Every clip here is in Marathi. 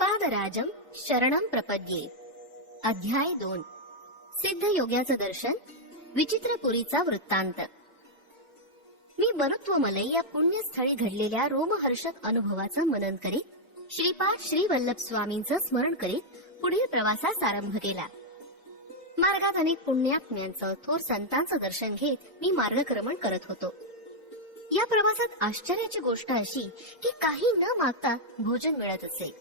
श्रीपादराजम शरणम प्रपद्ये अध्याय दोन सिद्ध योग्याचं दर्शन विचित्रपुरीचा वृत्तांत मी मरुत्वमलय या पुण्यस्थळी घडलेल्या रोमहर्षक अनुभवाचं मनन करीत श्रीपाद श्री वल्लभ स्वामींचं स्मरण करीत पुढील प्रवासास आरंभ केला मार्गात अनेक पुण्यात्म्यांचं थोर संतांचं दर्शन घेत मी मार्गक्रमण करत होतो या प्रवासात आश्चर्याची गोष्ट अशी की काही न मागता भोजन मिळत असे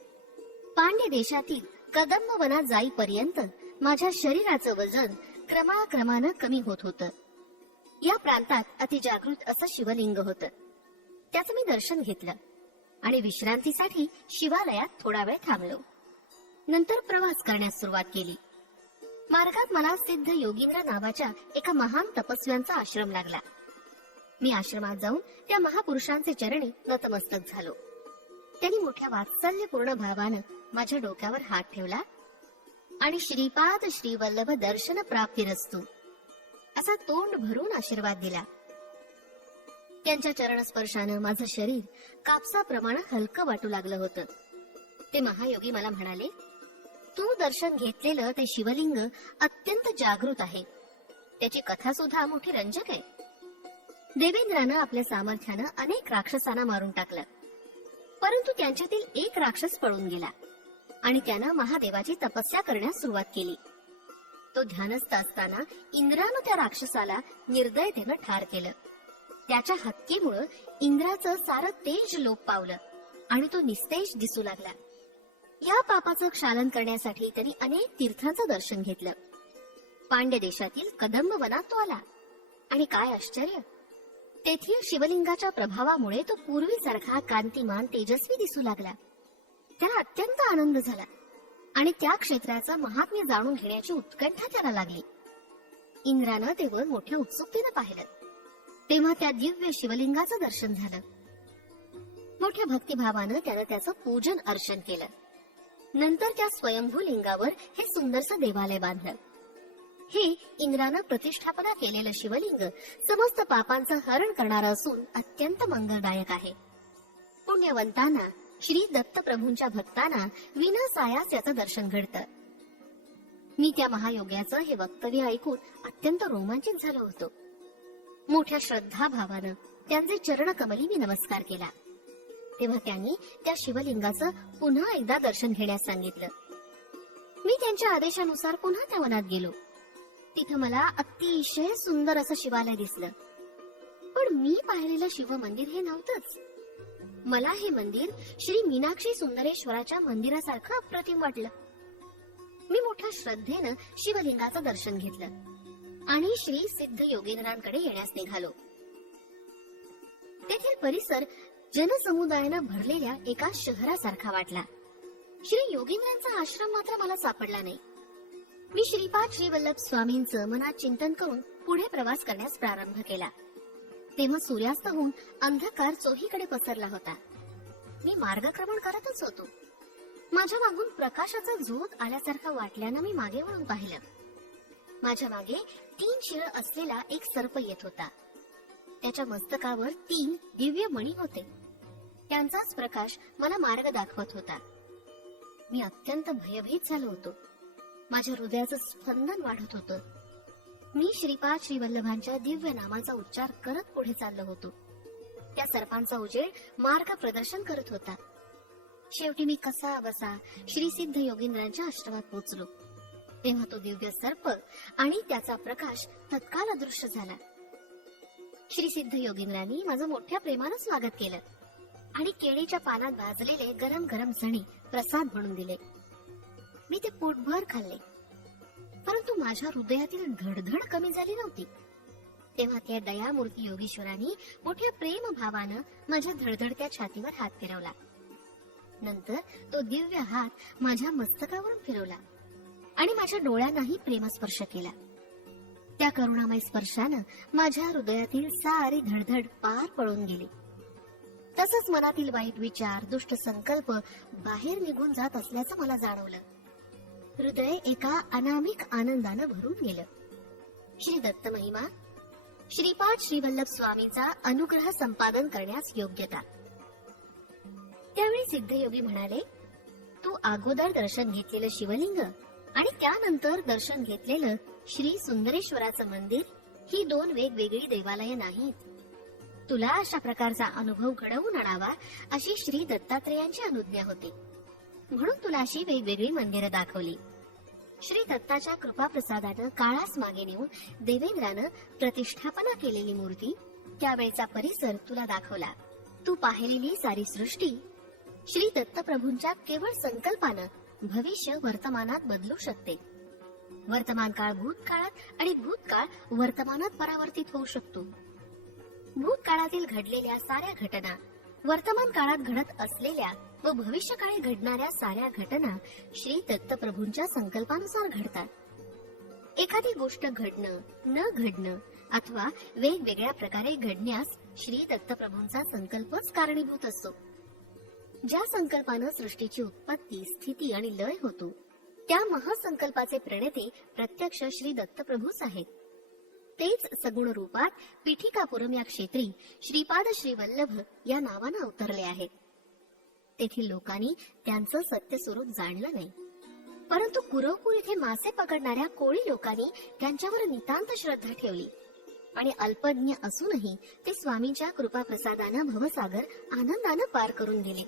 पांड्य देशातील कदंब वनात पर्यंत माझ्या शरीराचं वजन क्रमाक्रमानं कमी होत होतं या प्रांतात अति अतिजागृत असं शिवलिंग होत त्याचं मी दर्शन घेतलं आणि विश्रांतीसाठी शिवालयात थोडा वेळ थांबलो नंतर प्रवास करण्यास सुरुवात केली मार्गात मला सिद्ध योगिंद्र नावाच्या एका महान तपस्व्यांचा आश्रम लागला मी आश्रमात जाऊन त्या महापुरुषांचे चरणी नतमस्तक झालो त्यांनी मोठ्या वात्सल्यपूर्ण भावानं माझ्या डोक्यावर हात ठेवला आणि श्रीपाद श्रीवल्लभ दर्शन प्राप्ती रस्तू असा तोंड भरून आशीर्वाद दिला त्यांच्या चरण स्पर्शानं माझं शरीर कापसाप्रमाणे हलकं वाटू लागलं होत ते महायोगी मला म्हणाले तू दर्शन घेतलेलं ते शिवलिंग अत्यंत जागृत आहे त्याची कथा सुद्धा मोठी रंजक आहे देवेंद्रानं आपल्या सामर्थ्यानं अनेक राक्षसांना मारून टाकलं परंतु त्यांच्यातील एक राक्षस पळून गेला आणि त्यानं महादेवाची तपस्या करण्यास सुरुवात केली तो ध्यानस्थ असताना इंद्रानं त्या राक्षसाला निर्दयतेनं ठार केलं त्याच्या हत्तीमुळं इंद्राचं सारं तेज लोप पावलं आणि तो निस्तेज दिसू लागला या पापाचं क्षालन करण्यासाठी त्यांनी अनेक तीर्थांचं दर्शन घेतलं पांड्य देशातील कदंब वनात तो आला आणि काय आश्चर्य तेथील शिवलिंगाच्या प्रभावामुळे तो पूर्वीसारखा कांतिमान तेजस्वी दिसू लागला त्याला अत्यंत आनंद झाला आणि त्या क्षेत्राचा महात्म्य जाणून घेण्याची उत्कंठा त्याला लागली इंद्रानं ते मोठ्या उत्सुकतेनं पाहिलं तेव्हा त्या दिव्य शिवलिंगाचं दर्शन झालं मोठ्या भक्तिभावानं त्यानं त्याचं पूजन अर्चन केलं नंतर त्या स्वयंभू लिंगावर हे सुंदरसं देवालय बांधलं हे इंद्रानं प्रतिष्ठापना केलेलं शिवलिंग समस्त पापांचं हरण करणार असून अत्यंत मंगलदायक आहे पुण्यवंतांना श्री दत्त प्रभूंच्या भक्तांना सायास याचं दर्शन घडतं मी त्या महायोग्याचं हे वक्तव्य ऐकून अत्यंत रोमांचित झालो होतो मोठ्या श्रद्धा भावानं त्यांचे चरण कमली मी नमस्कार केला तेव्हा त्यांनी त्या शिवलिंगाचं पुन्हा एकदा दर्शन घेण्यास सांगितलं मी त्यांच्या आदेशानुसार पुन्हा त्या वनात गेलो तिथं मला अतिशय सुंदर असं शिवालय दिसलं पण मी पाहिलेलं शिव मंदिर हे नव्हतंच मला हे मंदिर श्री मीनाक्षी सुंदरेश्वराच्या मंदिरासारखं अप्रतिम वाटलं मी मोठ्या श्रद्धेनं शिवलिंगाचं दर्शन घेतलं आणि श्री सिद्ध योगेंद्रांकडे येण्यास निघालो तेथील परिसर जनसमुदायानं भरलेल्या एका शहरासारखा वाटला श्री योगेंद्रांचा आश्रम मात्र मला सापडला नाही मी श्रीपाद श्रीवल्लभ स्वामींचं मनात चिंतन करून पुढे प्रवास करण्यास प्रारंभ केला तेव्हा सूर्यास्त होऊन अंधकार चोहीकडे पसरला होता मी मार्गक्रमण करतच होतो माझ्या मागून प्रकाशाचा झोत आल्यासारखा वाटल्यानं मी मागे वळून पाहिलं माझ्या मागे तीन शिळ असलेला एक सर्प येत होता त्याच्या मस्तकावर तीन दिव्य मणी होते त्यांचाच प्रकाश मला मार्ग दाखवत होता मी अत्यंत भयभीत झालो होतो माझ्या हृदयाचं स्पंदन वाढत होतं मी श्रीपाद श्री वल्लभांच्या दिव्य नामाचा उच्चार करत पुढे चाललो होतो त्या सर्पांचा उजेड मार्ग प्रदर्शन करत होता शेवटी मी कसा बसा श्री सिद्ध योगिंद्रांच्या आश्रमात पोहोचलो तेव्हा तो दिव्य सर्प आणि त्याचा प्रकाश तत्काल अदृश्य झाला श्री सिद्ध योगिंद्रांनी माझं मोठ्या प्रेमानं स्वागत केलं आणि केळीच्या पानात भाजलेले गरम गरम सणी प्रसाद म्हणून दिले मी ते पोटभर खाल्ले परंतु माझ्या हृदयातील धडधड कमी झाली नव्हती तेव्हा त्या दयामूर्ती योगेश्वरांनी मोठ्या प्रेम भावानं माझ्या धडधडत्या छातीवर हात फिरवला नंतर तो दिव्य हात माझ्या मस्तकावरून फिरवला आणि माझ्या डोळ्यांनाही प्रेमस्पर्श केला त्या करुणामय स्पर्शानं माझ्या हृदयातील सारी धडधड पार पळून गेली तसंच मनातील वाईट विचार दुष्ट संकल्प बाहेर निघून जात असल्याचं मला जाणवलं हृदय एका अनामिक आनंदानं भरून गेलं श्री दत्त महिमा श्रीपाद श्रीवल्लभ स्वामींचा अनुग्रह संपादन करण्यास योग्यता त्यावेळी सिद्धयोगी म्हणाले तू अगोदर दर्शन घेतलेलं शिवलिंग आणि त्यानंतर दर्शन घेतलेलं श्री सुंदरेश्वराचं मंदिर ही दोन वेगवेगळी देवालय नाहीत तुला अशा प्रकारचा अनुभव घडवून आणावा अशी श्री दत्तात्रेयांची अनुज्ञा होती म्हणून तुला अशी वेगवेगळी मंदिरं दाखवली श्री दत्ताच्या कृपाप्रसादानं काळास मागे नेऊन देवेंद्रानं प्रतिष्ठापना केलेली मूर्ती त्यावेळचा परिसर तुला दाखवला तू पाहिलेली सारी सृष्टी श्री दत्तप्रभूंच्या केवळ संकल्पानं भविष्य वर्तमानात बदलू शकते वर्तमान काळ भूतकाळात आणि भूतकाळ वर्तमानात परावर्तित होऊ शकतो भूतकाळातील घडलेल्या साऱ्या घटना वर्तमान काळात घडत असलेल्या व भविष्यकाळी घडणाऱ्या साऱ्या घटना श्री दत्तप्रभूंच्या संकल्पानुसार घडतात एखादी गोष्ट घडणं न घडणं अथवा वेगवेगळ्या प्रकारे घडण्यास श्री दत्तप्रभूंचा संकल्पच कारणीभूत असतो ज्या संकल्पानं सृष्टीची उत्पत्ती स्थिती आणि लय होतो त्या महासंकल्पाचे प्रणेते प्रत्यक्ष श्री दत्तप्रभूच आहेत तेच सगुण रूपात पिठिकापुरम या क्षेत्री श्रीपाद श्रीवल्लभ या नावानं अवतरले आहेत तेथील लोकांनी त्यांचं सत्य स्वरूप जाणलं नाही परंतु कुरवपूर इथे मासे पकडणाऱ्या कोळी लोकांनी त्यांच्यावर नितांत श्रद्धा ठेवली आणि अल्पज्ञ असूनही ते स्वामींच्या कृपा प्रसादानं भवसागर आनंदानं पार करून दिले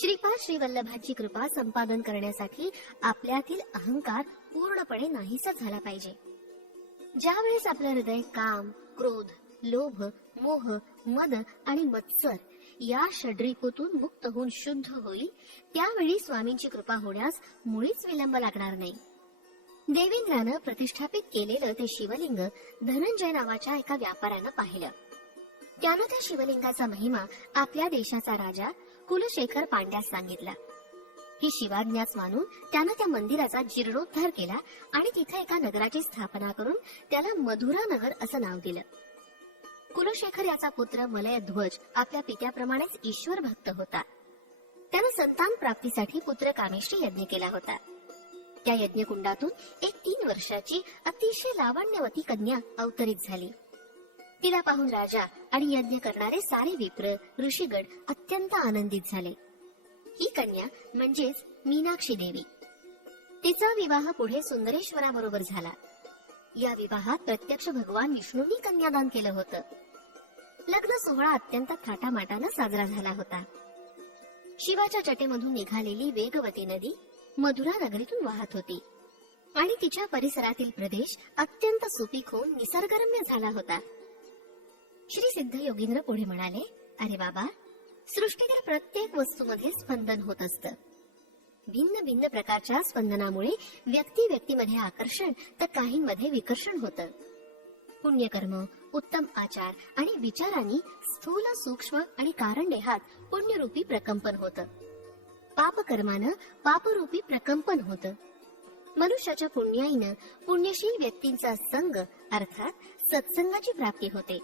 श्रीपाद श्री वल्लभाची कृपा संपादन करण्यासाठी आपल्यातील अहंकार पूर्णपणे नाहीसा झाला पाहिजे ज्यावेळेस आपलं हृदय काम क्रोध लोभ मोह मद आणि मत्सर या षड्रिपूतून मुक्त होऊन शुद्ध होईल त्यावेळी स्वामींची कृपा होण्यास मुळीच विलंब लागणार नाही देवेंद्रानं प्रतिष्ठापित केलेलं ते शिवलिंग धनंजय नावाच्या एका व्यापाऱ्यानं पाहिलं त्यानं त्या शिवलिंगाचा महिमा आपल्या देशाचा राजा कुलशेखर पांड्यास सांगितला ही शिवाज्ञाच मानून त्यानं त्या मंदिराचा जीर्णोद्धार केला आणि तिथे एका नगराची स्थापना करून त्याला मधुरा नगर असं नाव दिलं कुलशेखर याचा पुत्र मलयध्वज आपल्या पित्याप्रमाणेच ईश्वर भक्त होता त्यानं संतान प्राप्तीसाठी पुत्र यज्ञ केला होता त्या यज्ञकुंडातून एक तीन वर्षाची अतिशय लावण्यवती कन्या अवतरित झाली तिला पाहून राजा आणि यज्ञ करणारे सारे विप्र ऋषीगड अत्यंत आनंदित झाले ही कन्या म्हणजेच मीनाक्षी देवी तिचा विवाह पुढे सुंदरेश्वराबरोबर झाला या विवाहात प्रत्यक्ष भगवान विष्णूंनी कन्यादान केलं होतं लग्न सोहळा अत्यंत थाटामाटानं साजरा झाला होता शिवाच्या चटेमधून निघालेली वेगवती नदी मधुरा नगरीतून वाहत होती आणि तिच्या परिसरातील प्रदेश अत्यंत सुपीक होऊन निसर्गरम्य झाला होता श्री सिद्ध योगेंद्र पुढे म्हणाले अरे बाबा सृष्टीतील प्रत्येक वस्तूमध्ये स्पंदन होत असतं भिन्न भिन्न प्रकारच्या स्पंदनामुळे व्यक्ती व्यक्तीमध्ये आकर्षण तर काहींमध्ये विकर्षण होतं पुण्यकर्म उत्तम आचार आणि विचारांनी स्थूल सूक्ष्म आणि कारण देहात पुण्यरूपी प्रकंपन होत पापकर्मानं पापरूपी प्रकंपन होत मनुष्याच्या पुण्याईनं पुण्यशील व्यक्तींचा संग अर्थात सत्संगाची प्राप्ती होते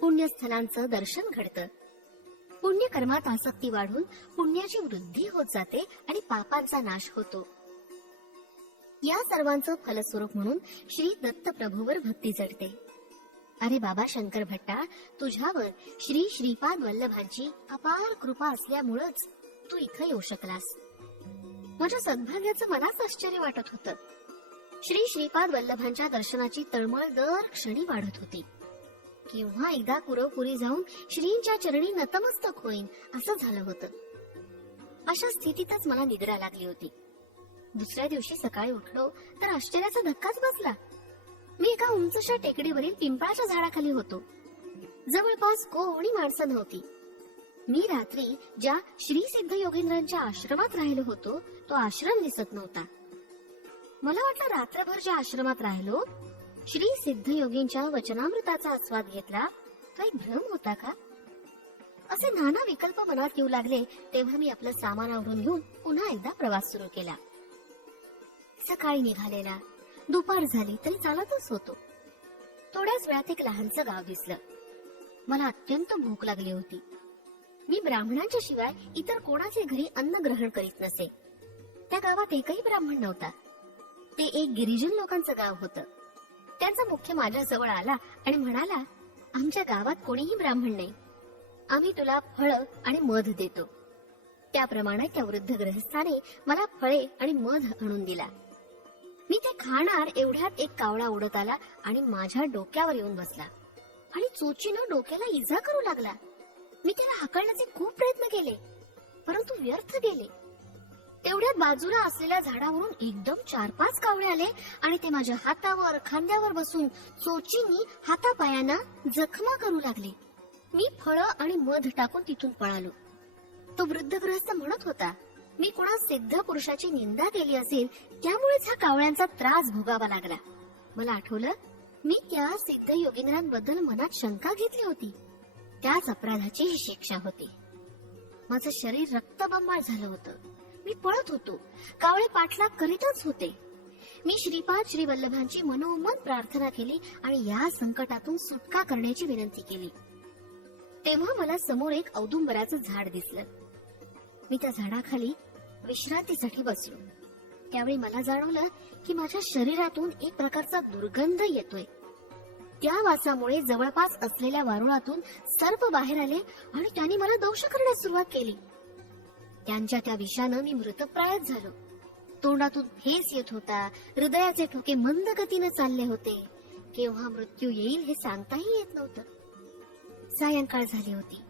पुण्यस्थलांचं दर्शन घडतं पुण्यकर्मात आसक्ती वाढून पुण्याची वृद्धी होत जाते आणि पापांचा नाश होतो या सर्वांचं फलस्वरूप म्हणून श्री दत्त प्रभूवर भक्ती जडते अरे बाबा शंकर भट्टा तुझ्यावर श्री श्रीपाद वल्लभांची अपार कृपा असल्यामुळेच तू इथं येऊ शकलास माझ्या सद्भाग्याचं मनाच आश्चर्य वाटत होत श्री श्रीपाद वल्लभांच्या दर्शनाची तळमळ दर क्षणी वाढत होती केव्हा एकदा कुरवपुरी जाऊन श्रींच्या चरणी नतमस्तक होईन असं झालं होतं अशा स्थितीतच मला निद्रा लागली होती दुसऱ्या दिवशी सकाळी उठलो तर आश्चर्याचा धक्काच बसला मी एका उंचशा टेकडीवरील पिंपळाच्या झाडाखाली होतो जवळपास कोणी माणसं नव्हती मी रात्री ज्या श्री सिद्ध योगेंद्रांच्या आश्रमात राहिलो होतो तो आश्रम दिसत नव्हता मला वाटलं रात्रभर ज्या आश्रमात राहिलो श्री सिद्ध योगींच्या वचनामृताचा आस्वाद घेतला तो एक भ्रम होता का असे नाना विकल्प मनात येऊ लागले तेव्हा मी आपलं सामान आवरून घेऊन पुन्हा एकदा प्रवास सुरू केला सकाळी निघालेला दुपार झाली तरी चालतच होतो थोड्याच वेळात एक लहानसं गाव दिसलं मला अत्यंत भूक लागली होती मी ब्राह्मणांच्या शिवाय इतर कोणाचे घरी अन्न ग्रहण करीत नसे त्या गावात एकही ब्राह्मण नव्हता ते एक गिरिजन लोकांचं गाव होतं त्यांचा मुख्य माझ्या जवळ आला आणि म्हणाला आमच्या गावात कोणीही ब्राह्मण नाही आम्ही तुला फळ आणि मध देतो त्याप्रमाणे त्या वृद्ध ग्रहस्थाने मला फळे आणि मध आणून दिला मी ते खाणार एवढ्यात एक कावळा उडत आला आणि माझ्या डोक्यावर येऊन बसला आणि चोचीनं डोक्याला इजा करू लागला मी त्याला हाकलण्याचे खूप प्रयत्न केले परंतु व्यर्थ गेले तेवढ्या बाजूला असलेल्या झाडावरून एकदम चार पाच कावळे आले आणि ते माझ्या हातावर खांद्यावर बसून चोचीनी हातापायांना जखमा करू लागले मी फळ आणि मध टाकून तिथून पळालो तो वृद्ध गृहस्थ म्हणत होता मी कोणा सिद्ध पुरुषाची निंदा केली असेल त्यामुळेच हा कावळ्यांचा त्रास भोगावा लागला मला आठवलं मी त्या सिद्ध योगिंद्रांबद्दल मनात शंका घेतली होती त्याच अपराधाची ही शिक्षा होती माझं शरीर रक्तबंबाळ झालं होतं मी पळत होतो कावळे पाठलाग करीतच होते मी श्रीपाद श्री वल्लभांची मनोमन प्रार्थना केली आणि या संकटातून सुटका करण्याची विनंती केली तेव्हा मला समोर एक औदुंबराचं झाड दिसलं मी त्या झाडाखाली विश्रांतीसाठी बसलो त्यावेळी मला जाणवलं की माझ्या शरीरातून एक प्रकारचा दुर्गंध येतोय त्या वासामुळे जवळपास असलेल्या वारुळातून सर्प बाहेर आले आणि त्यांनी मला दंश करण्यास सुरुवात केली त्यांच्या त्या विषानं मी मृतप्रायच झालो तोंडातून फेस येत होता हृदयाचे ठोके मंद गतीनं चालले होते केव्हा मृत्यू येईल हे सांगताही येत नव्हतं सायंकाळ झाली होती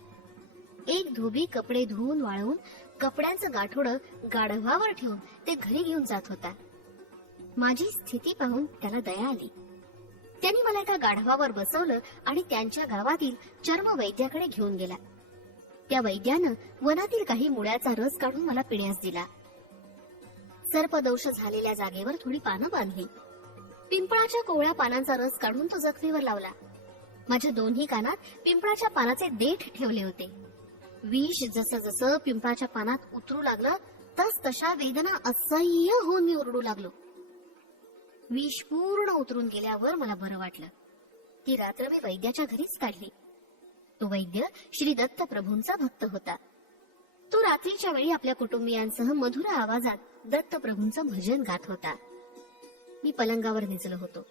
एक धोबी कपडे धुवून वाळवून कपड्यांचं गाठोडं गाढवावर ठेवून ते घरी घेऊन जात होता माझी स्थिती पाहून त्याला दया आली त्यांनी मला एका गाढवावर बसवलं आणि त्यांच्या गावातील चर्म वैद्याकडे घेऊन गेला त्या वैद्यानं वनातील काही मुळ्याचा रस काढून मला पिण्यास दिला सर्पदोष झालेल्या जागेवर थोडी पानं बांधली पिंपळाच्या कोवळ्या पानांचा रस काढून तो जखमीवर लावला माझ्या दोन्ही कानात पिंपळाच्या पानाचे देठ ठेवले होते विष जसं जसं पिंपळाच्या पानात उतरू लागलं तस तशा वेदना असह्य होऊन मी ओरडू लागलो विष पूर्ण उतरून गेल्यावर मला बरं वाटलं ती रात्र मी वैद्याच्या घरीच काढली तो वैद्य श्री दत्त प्रभूंचा भक्त होता तो रात्रीच्या वेळी आपल्या कुटुंबियांसह मधुर आवाजात दत्त प्रभूंचं भजन गात होता मी पलंगावर निजलो होतो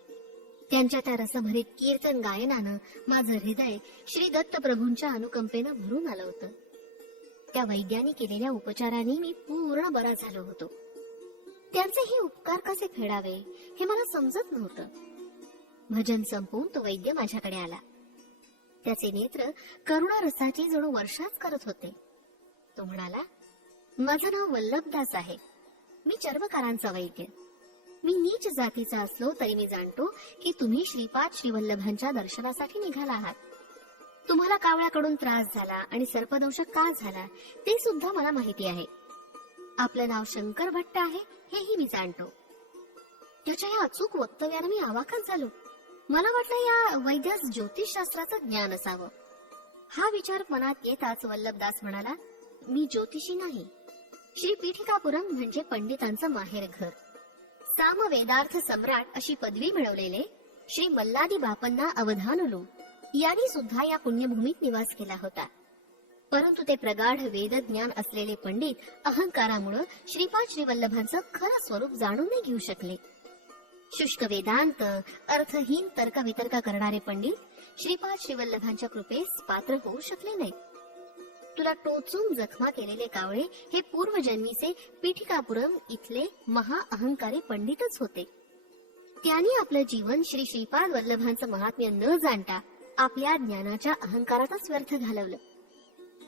त्यांच्या त्या रसभरीत कीर्तन गायनानं माझं हृदय श्री दत्त प्रभूंच्या अनुकंपेनं भरून आलं होतं त्या वैद्यानी केलेल्या उपचाराने मी पूर्ण बरा झालो होतो त्यांचे हे उपकार कसे फेडावे हे मला समजत नव्हतं भजन संपवून तो वैद्य माझ्याकडे आला त्याचे नेत्र करुणा रसाचे जणू वर्षाच करत होते तो म्हणाला माझं नाव वल्लभदास आहे मी चर्मकारांचा वैद्य मी नीच जातीचा असलो तरी मी जाणतो की तुम्ही श्रीपाद श्रीवल्लभांच्या दर्शनासाठी निघाला आहात तुम्हाला कावळ्याकडून त्रास झाला आणि सर्पदंश का झाला ते सुद्धा मला माहिती आहे आपलं नाव शंकर भट्ट आहे हेही मी जाणतो त्याच्या या अचूक वक्तव्याने मी आवाकच झालो मला वाटलं या वैद्यास ज्योतिषशास्त्राचं ज्ञान असावं हा विचार मनात येताच वल्लभदास म्हणाला मी ज्योतिषी नाही श्री पीठिकापुरम म्हणजे पंडितांचं माहेर घर वेदार्थ सम्राट अशी पदवी मिळवलेले श्री मल्लादी बापांना अवधानलो यांनी सुद्धा या पुण्यभूमीत निवास केला होता परंतु ते प्रगाढ वेद ज्ञान असलेले पंडित अहंकारामुळे श्रीपाद श्रीवल्लभांचं खरं स्वरूप जाणून नाही घेऊ शकले शुष्क वेदांत अर्थहीन तर्कवितर्क करणारे पंडित श्रीपाद श्रीवल्लभांच्या कृपेस पात्र होऊ शकले नाही तुला टोचून जखमा केलेले कावळे हे पूर्वजन्मीचे पीठिकापुरम इथले महा अहंकारी पंडितच होते त्यांनी आपलं जीवन श्री श्रीपाद वल्लभांचं महात्म्य न जाणता आपल्या ज्ञानाच्या अहंकारातच व्यर्थ घालवलं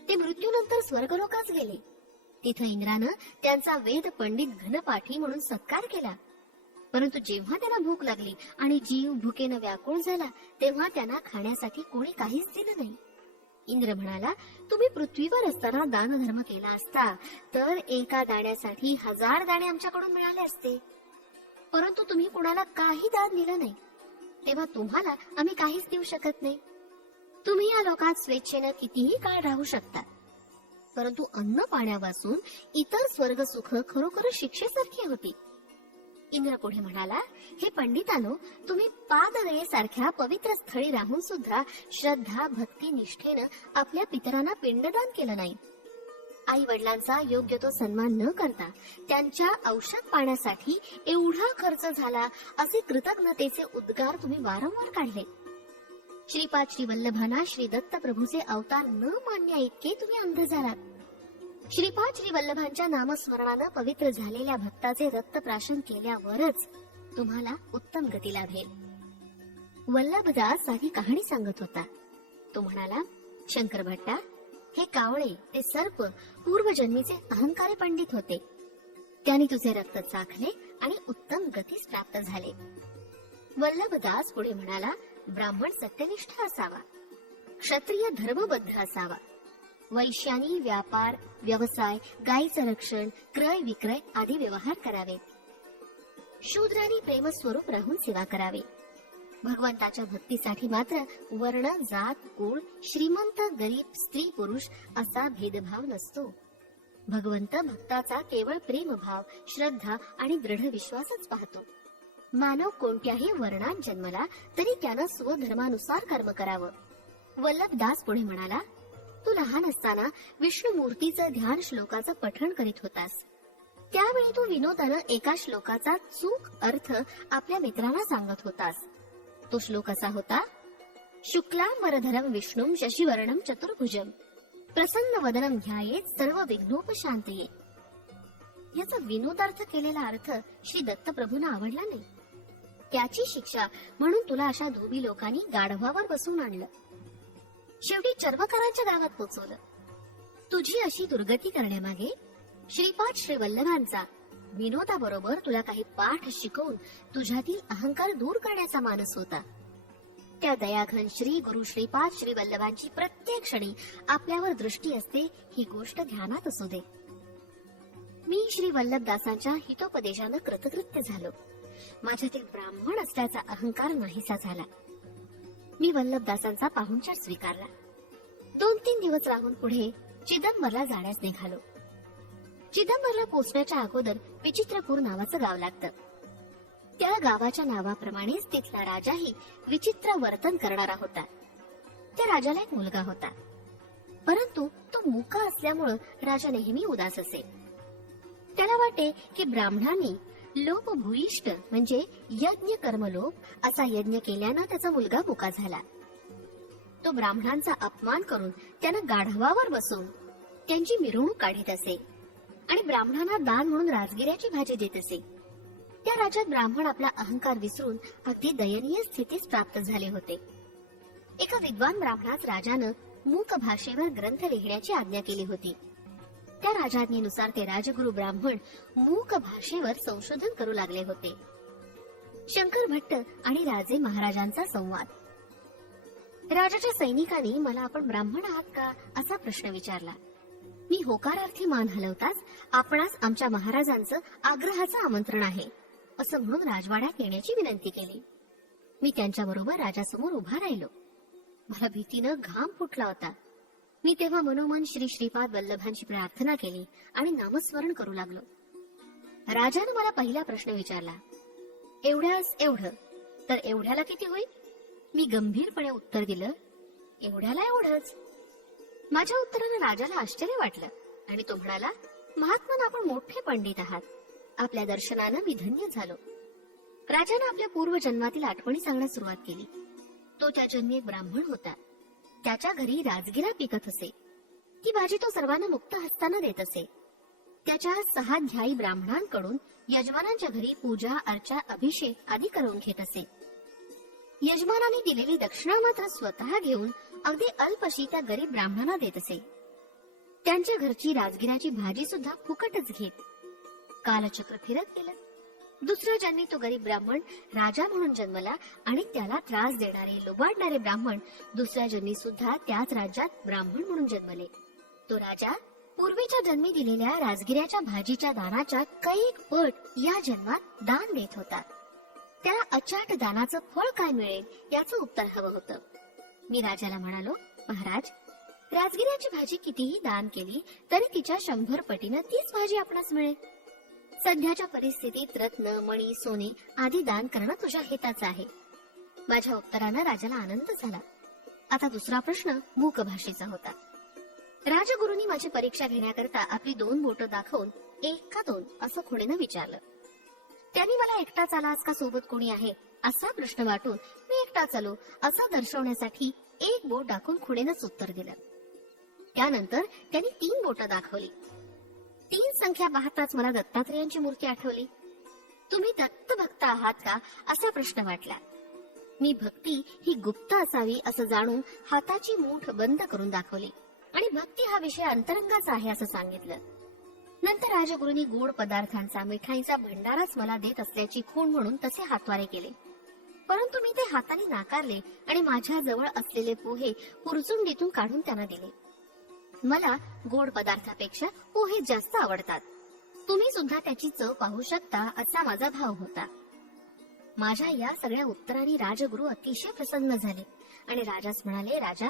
ते मृत्यूनंतर स्वर्गलोकाच गेले तिथे इंद्रानं त्यांचा वेद पंडित घनपाठी म्हणून सत्कार केला परंतु जेव्हा त्यांना भूक लागली आणि जीव भुकेनं व्याकुळ झाला तेव्हा त्यांना खाण्यासाठी कोणी काहीच दिलं नाही इंद्र म्हणाला तुम्ही पृथ्वीवर असताना दानधर्म केला असता तर एका दाण्यासाठी हजार दाणे आमच्याकडून मिळाले असते परंतु तुम्ही कुणाला काही दान दिलं नाही तेव्हा तुम्हाला आम्ही काहीच देऊ शकत नाही तुम्ही या लोकात स्वेच्छेनं कितीही काळ राहू शकता परंतु अन्न पाण्यापासून इतर स्वर्ग सुख खरोखर शिक्षेसारखी होती इंद्र पुढे म्हणाला हे पंडितांनो तुम्ही सारख्या पवित्र स्थळी राहून सुद्धा श्रद्धा भक्ती निष्ठेनं आपल्या पितरांना पिंडदान केलं नाही आई वडिलांचा योग्य तो सन्मान न करता त्यांच्या औषध पाण्यासाठी एवढा खर्च झाला असे कृतज्ञतेचे उद्गार तुम्ही वारंवार काढले श्रीपाद श्री वल्लभाना श्री दत्त प्रभूचे अवतार न मानण्या इतके तुम्ही अंध झालात श्रीपाद श्री वल्लभांच्या नामस्मरणानं पवित्र झालेल्या भक्ताचे रक्त प्राशन केल्यावरच तुम्हाला उत्तम गती लाभेल वल्लभदास साधी कहाणी सांगत होता तो म्हणाला शंकर भट्टा हे कावळे ते सर्प पूर्वजन्मीचे अहंकारी पंडित होते त्याने तुझे रक्त चाखले आणि उत्तम गतीस प्राप्त झाले वल्लभदास पुढे म्हणाला ब्राह्मण सत्यनिष्ठ असावा क्षत्रिय धर्मबद्ध असावा वैश्यानी व्यापार व्यवसाय गायी संरक्षण क्रय विक्रय आदी व्यवहार करावे शूद्रांनी प्रेमस्वरूप राहून सेवा करावे भगवंताच्या भक्तीसाठी मात्र वर्ण जात कुळ श्रीमंत गरीब स्त्री पुरुष असा भेदभाव नसतो भगवंत भक्ताचा केवळ प्रेमभाव श्रद्धा आणि दृढ विश्वासच पाहतो मानव कोणत्याही वर्णात जन्मला तरी त्यानं स्वधर्मानुसार कर्म करावं वल्लभदास पुढे म्हणाला तू लहान असताना विष्णुमूर्तीचं ध्यान श्लोकाचं पठण करीत होतास त्यावेळी तू विनोदानं एका श्लोकाचा चूक अर्थ आपल्या मित्रांना सांगत होतास तो श्लोक असा होता शुक्लाम वरधरम विष्णू शशिवर्णम चतुर्भुजम प्रसन्न वदनम ध्याये सर्व विघ्नोप ये याचा विनोदार्थ केलेला अर्थ श्री दत्तप्रभूंना आवडला नाही त्याची शिक्षा म्हणून तुला अशा धोबी लोकांनी गाढवावर बसून आणलं शेवटी चर्मकारांच्या गावात पोचवलं तुझी अशी दुर्गती करण्यामागे श्रीपाद श्री वल्लभांचा विनोदाबरोबर तुला काही पाठ शिकवून तुझ्यातील अहंकार दूर करण्याचा मानस होता त्या दयाघन श्री गुरु श्रीपाद श्री वल्लभांची प्रत्येक क्षणी आपल्यावर दृष्टी असते ही गोष्ट ध्यानात असू दे मी श्री वल्लभदासांच्या हितोपदेशानं कृतकृत्य झालो माझ्यातील ब्राह्मण असल्याचा अहंकार नाहीसा झाला मी वल्लभदासांचा पाहुणचार स्वीकारला दोन तीन दिवस राहून पुढे चिदंबरला जाण्यास निघालो चिदंबरला पोचण्याच्या अगोदर विचित्रपूर नावाचं गाव लागतं त्या गावाच्या नावाप्रमाणेच तिथला राजाही विचित्र वर्तन करणारा होता त्या राजाला एक मुलगा होता परंतु तो मुका असल्यामुळं राजा नेहमी उदास असे त्याला वाटे की ब्राह्मणांनी लोप भूयिष्ट म्हणजे यज्ञ कर्मलोप असा यज्ञ केल्यानं त्याचा मुलगा बुका झाला तो ब्राह्मणांचा अपमान करून त्यानं गाढवावर बसून त्यांची मिरवणूक काढीत असे आणि ब्राह्मणांना दान म्हणून राजगिऱ्याची भाजी देत असे त्या राज्यात ब्राह्मण आपला अहंकार विसरून अगदी दयनीय स्थितीस प्राप्त झाले होते एका विद्वान ब्राह्मणास राजानं मूक भाषेवर ग्रंथ लिहिण्याची आज्ञा केली होती त्या राजाज्ञेनुसार ते राजगुरु ब्राह्मण मूक भाषेवर संशोधन करू लागले होते शंकर भट्ट आणि राजे महाराजांचा संवाद राजाच्या सैनिकांनी मला आपण ब्राह्मण आहात का असा प्रश्न विचारला मी होकारार्थी मान हलवताच आपणास आमच्या महाराजांचं आग्रहाचं आमंत्रण आहे असं म्हणून राजवाड्यात येण्याची विनंती केली मी त्यांच्याबरोबर राजासमोर उभा राहिलो मला भीतीनं घाम फुटला होता मी तेव्हा मनोमन श्री श्रीपाद वल्लभांची प्रार्थना केली आणि नामस्मरण करू लागलो राजानं मला पहिला प्रश्न विचारला एवढ्यास एवढं तर एवढ्याला किती होईल मी गंभीरपणे उत्तर दिलं एवढ्याला एवढंच माझ्या उत्तरानं राजाला आश्चर्य वाटलं आणि तो म्हणाला महात्मा आपण मोठे पंडित आहात आपल्या दर्शनानं मी धन्य झालो राजानं आपल्या पूर्व जन्मातील आठवणी सांगण्यास सुरुवात केली तो त्या जन्मी एक ब्राह्मण होता त्याच्या घरी राजगिरा पिकत असे ती भाजी तो सर्वांना मुक्त हस्ताना देत असे त्याच्या सहा ध्यायी ब्राह्मणांकडून यजमानांच्या घरी पूजा अर्चा अभिषेक आदी करून घेत असे यजमानाने दिलेली दक्षिणा मात्र स्वतः घेऊन अगदी अल्पशी त्या गरीब ब्राह्मणांना देत असे त्यांच्या घरची राजगिराची भाजी सुद्धा फुकटच घेत कालचक्र फिरत गेलं दुसरा ज्यांनी तो गरीब ब्राह्मण राजा म्हणून जन्मला आणि त्याला त्रास देणारे लोबाडणारे ब्राह्मण दुसऱ्या जन्मी सुद्धा त्याच राज्यात ब्राह्मण म्हणून जन्मले तो राजा पूर्वीच्या जन्मी दिलेल्या राजगिऱ्याच्या भाजीच्या दानाच्या कैक पट या जन्मात दान देत होता त्याला अचाट दानाचं फळ काय मिळेल याचं उत्तर हवं होतं मी राजाला म्हणालो महाराज राजगिऱ्याची भाजी कितीही दान केली तरी तिच्या शंभर पटीनं तीच भाजी आपणास मिळेल सध्याच्या परिस्थितीत रत्न मणी सोने आदी दान करणं तुझ्या हिताचं आहे माझ्या उत्तरानं राजाला आनंद झाला आता दुसरा प्रश्न मूक होता राजगुरूंनी माझी परीक्षा घेण्याकरता आपली दोन बोट दाखवून एक का दोन असं खुणेनं विचारलं त्यांनी मला एकटाच आलास का सोबत कोणी आहे असा प्रश्न वाटून मी एकटाच आलो असं दर्शवण्यासाठी एक बोट दाखवून खुणेनंच उत्तर दिलं त्यानंतर त्यांनी तीन बोट दाखवली तीन संख्या पाहताच मला दत्तात्रेयांची मूर्ती आठवली तुम्ही दत्त भक्त आहात का असा प्रश्न वाटला मी भक्ती ही गुप्त असावी असं जाणून हाताची मूठ बंद करून दाखवली आणि भक्ती हा विषय अंतरंगाचा आहे असं सांगितलं नंतर राजगुरूंनी गोड पदार्थांचा मिठाईचा भंडाराच मला देत असल्याची खूण म्हणून तसे हातवारे केले परंतु मी ते हाताने नाकारले आणि माझ्या जवळ असलेले पोहे पुरचुंडीतून काढून त्यांना दिले मला गोड पदार्थापेक्षा पोहे जास्त आवडतात तुम्ही सुद्धा त्याची चव पाहू शकता असा माझा भाव होता माझ्या या सगळ्या उत्तराने राजगुरु अतिशय प्रसन्न झाले आणि राजास म्हणाले राजा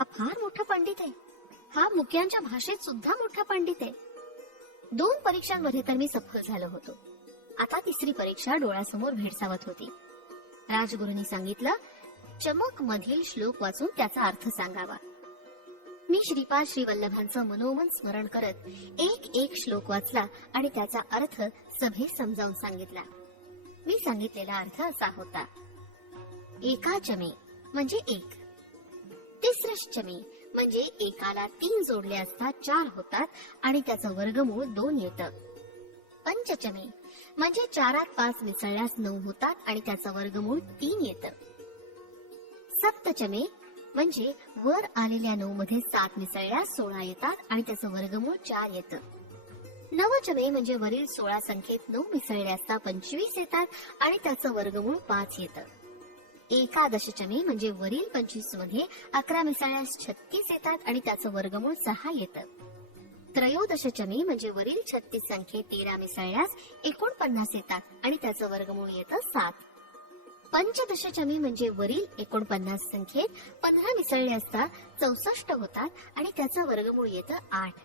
हा फार मोठा पंडित आहे हा मुक्यांच्या भाषेत सुद्धा मोठा पंडित आहे दोन परीक्षांमध्ये तर मी सफल झालो होतो आता तिसरी परीक्षा डोळ्यासमोर भेडसावत होती राजगुरूंनी सांगितलं चमक मधील श्लोक वाचून त्याचा अर्थ सांगावा मी श्रीपाद वल्लभांचं मनोमन स्मरण करत एक एक श्लोक वाचला आणि त्याचा अर्थ सभे समजावून सांगितला मी सांगितलेला अर्थ असा होता चमे म्हणजे एक चमे म्हणजे एकाला तीन जोडले असता चार होतात आणि त्याचं वर्गमूळ दोन येत पंचचमे म्हणजे चारात पाच मिसळल्यास नऊ होतात आणि त्याचं वर्गमूळ तीन येत सप्तचमे म्हणजे वर आलेल्या नऊ मध्ये सात मिसळल्यास सोळा येतात आणि त्याचं वर्गमूळ चार येतं नवचमे म्हणजे वरील सोळा संख्येत नऊ मिसळल्यास असता पंचवीस येतात आणि त्याचं वर्गमूळ पाच येतं एकादशचमे म्हणजे वरील पंचवीस मध्ये अकरा मिसळल्यास छत्तीस येतात आणि त्याचं वर्गमूळ सहा येतं चमे म्हणजे वरील छत्तीस संख्ये तेरा मिसळल्यास एकोणपन्नास येतात आणि त्याचं वर्गमूळ येतं सात पंचदशचमी म्हणजे वरील एकोणपन्नास संख्येत पंधरा मिसळले असता चौसष्ट होतात आणि त्याचं वर्गमूळ येतं आठ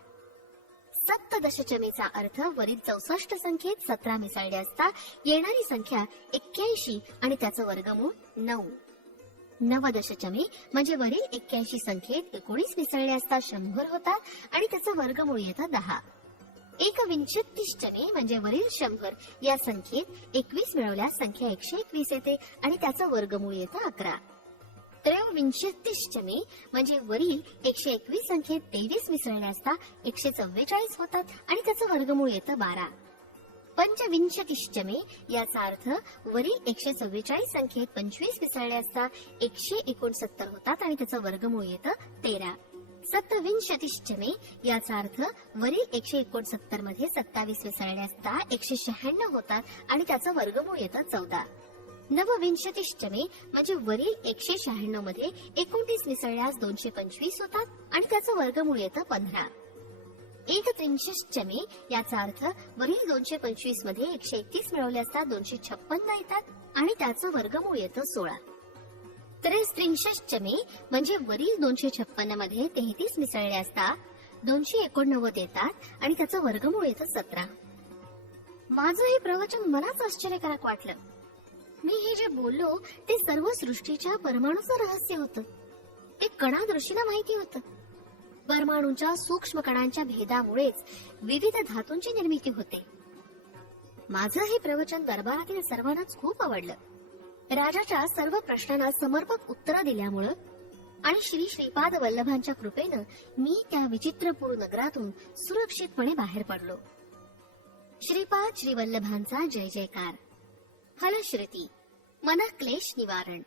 सप्तदशचमीचा अर्थ वरील चौसष्ट संख्येत सतरा मिसळले असता येणारी संख्या एक्क्याऐंशी आणि त्याचं वर्गमूळ नऊ नवदशचमी म्हणजे वरील एक्क्याऐंशी संख्येत एकोणीस मिसळले असता शंभर होतात आणि त्याचं वर्गमूळ येतं दहा एकविंशतिष्टने म्हणजे वरील शंभर या संख्येत एकवीस मिळवल्यास संख्या एकशे एकवीस येते आणि त्याचं वर्गमूळ येतं अकरा त्रयोविंशतिष्टने म्हणजे वरील एकशे एकवीस संख्येत तेवीस मिसळले असता एकशे चव्वेचाळीस होतात आणि त्याचं वर्गमूळ येतं बारा पंचविंशतिष्टमे याचा अर्थ वरील एकशे चव्वेचाळीस संख्येत पंचवीस मिसळले असता एकशे एकोणसत्तर होतात आणि त्याचं वर्गमूळ येतं तेरा सत्तर याचा अर्थ वरील एकशे एकोणसत्तर मध्ये सत्तावीस विसरण्यासता एकशे शहाण्णव होतात आणि त्याचं वर्गमूळ येतं चौदा नवविंशतिष्टमे म्हणजे वरील एकशे शहाण्णव मध्ये एकोणतीस मिसळल्यास दोनशे पंचवीस होतात आणि त्याचं वर्गमूळ येतं पंधरा एक त्रिंशमे याचा अर्थ वरील दोनशे पंचवीस मध्ये एकशे एकतीस मिळवले असता दोनशे छप्पन्न येतात आणि त्याचं वर्गमूळ येतं सोळा तर त्रिंशष्टमे म्हणजे वरील दोनशे छप्पन मध्ये तेहतीस मिसळले असता दोनशे एकोणनव्वद येतात आणि त्याचं वर्गमूळ येतं सतरा माझं हे प्रवचन मलाच आश्चर्यकारक वाटलं मी हे जे बोललो ते सर्व सृष्टीच्या परमाणूचं रहस्य होतं ते कणा माहिती होत परमाणूंच्या सूक्ष्म कणांच्या भेदामुळेच विविध धातूंची निर्मिती होते माझं हे प्रवचन दरबारातील सर्वांनाच खूप आवडलं राजाच्या सर्व प्रश्नांना समर्पक उत्तर दिल्यामुळं आणि श्री श्रीपाद वल्लभांच्या कृपेनं मी त्या विचित्रपूर नगरातून सुरक्षितपणे बाहेर पडलो श्रीपाद श्री वल्लभांचा जय जयकार हल मन क्लेश निवारण